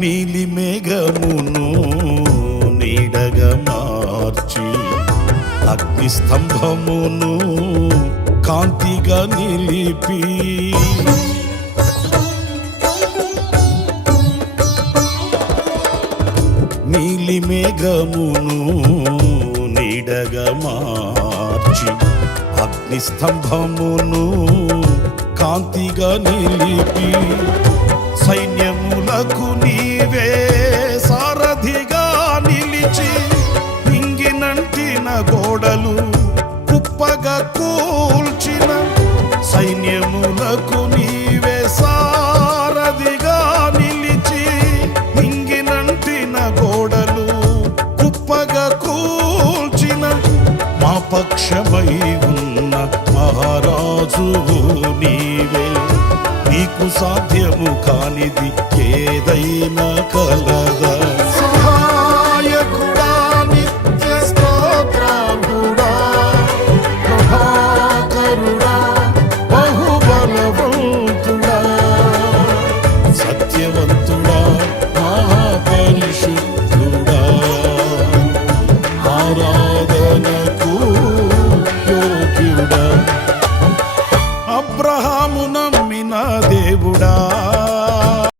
నీలి మేఘమును నీడగా మార్చి అగ్ని స్తంభమును కాంతిగా నిలిపి నీలి మేఘమును నీడగా మార్చి అగ్ని స్తంభమును కాంతిగా నిలిపి సైన్యములకు నీవే సారథిగా నిలిచి నింగినంటిన గోడలు కుప్పగా కూల్చిన సైన్యములకు నీవే సారథిగా నిలిచి నింగినంటిన గోడలు కుప్పగా కూల్చిన మా పక్షమై ఉన్న మహారాజువు నీవే. నీకు సాధ్యము కానిది ఏదైనా కలదా? సహాయకుడా, నిత్య స్తోత్రముడా, ప్రభాకరుడా, బహుబలవంతుడా, సత్యవంతుడా,